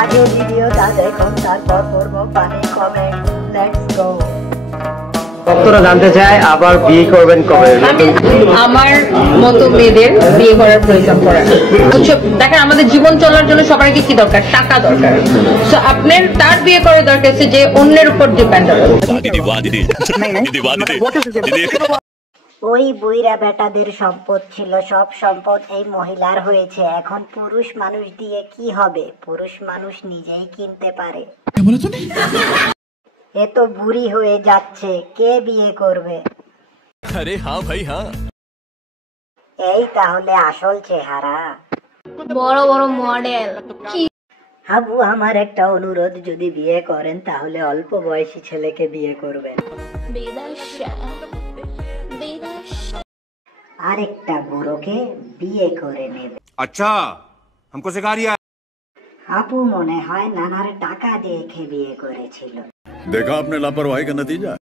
আগে ভিডিওটা দেখুন, তারপর করবো পানি কমেন্ট। Let's go. ভক্তরা জানতে চায় আবার বিয়ে করবেন কবে? আমার মতো মেয়েদের বিয়ে করার প্রয়োজন পড়ে না। দেখেন, আমাদের জীবন চলার জন্য সবার আগে কি দরকার? টাকা দরকার। তো আপনার তার বিয়ে করার দরকার আছে যে অন্যের উপর ডিপেন্ডেন্ট। ওই বুইরা বেটাদের সম্পদ ছিল, সব সম্পদ এই মহিলার হয়েছে। এখন পুরুষ মানুষ দিয়ে কি হবে? পুরুষ মানুষ নিজেই কিনতে পারে। এ তো বুড়ি হয়ে যাচ্ছে, কে বিয়ে করবে? আরে হ্যাঁ ভাই হ্যাঁ। এই তাহলে আসল চেহারা। বড় বড় মডেল। আবু, আমার একটা অনুরোধ, যদি বিয়ে করেন তাহলে অল্প বয়সী ছেলেকে বিয়ে করবেন। আরেকটা বুড়োকে বিয়ে করে নেবে। আচ্ছা, हमको सिखा रिया। আপু মনে হয় নানার টাকা দেখে বিয়ে করেছিল। देखा आपने लापरवाही का नतीजा।